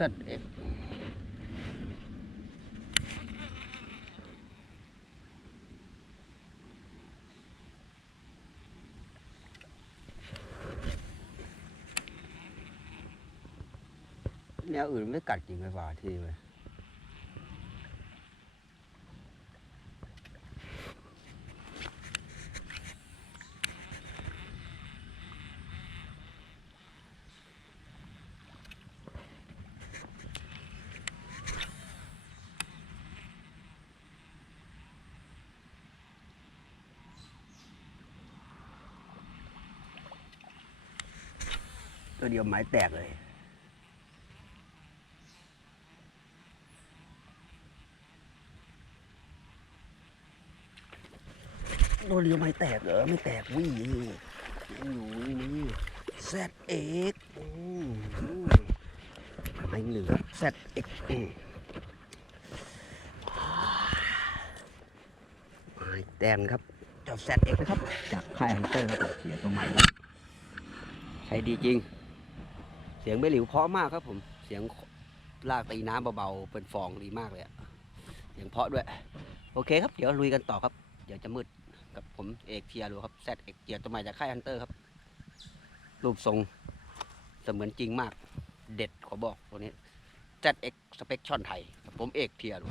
ZX แนวอื่นไม่กัดจริงไหมว่าที่ไหม ตัวเดียวไม้แตกเลย ตัวเดียวไม่แตกเหรอ ไม่แตกวิ่งยังอยู่นี่ ZX อืมอืมไม้เหลือ ZX อืมไม้แดงครับเจ้า ZX นะครับ จากค่ายฮันเตอร์ครับเสียตัวใหม่ครับใช้ดีจริง เสียงไม่หลิวเพาะมากครับผม เสียงลากตีน้ำเบาๆ เป็นฟองดีมากเลยอะเสียงเพาะด้วย โอเคครับ เดี๋ยวลุยกันต่อครับ เดี๋ยวจะมืดกับผมเอกเทียร์ดูครับแซดเอกเทียร์ตัวใหม่จากค่ายฮันเตอร์ครับ รูปทรงเสมือนจริงมาก เด็ดขอบอกตัวนี้ ZX สเปคช่อนไทยผมเอกเทียร์ดู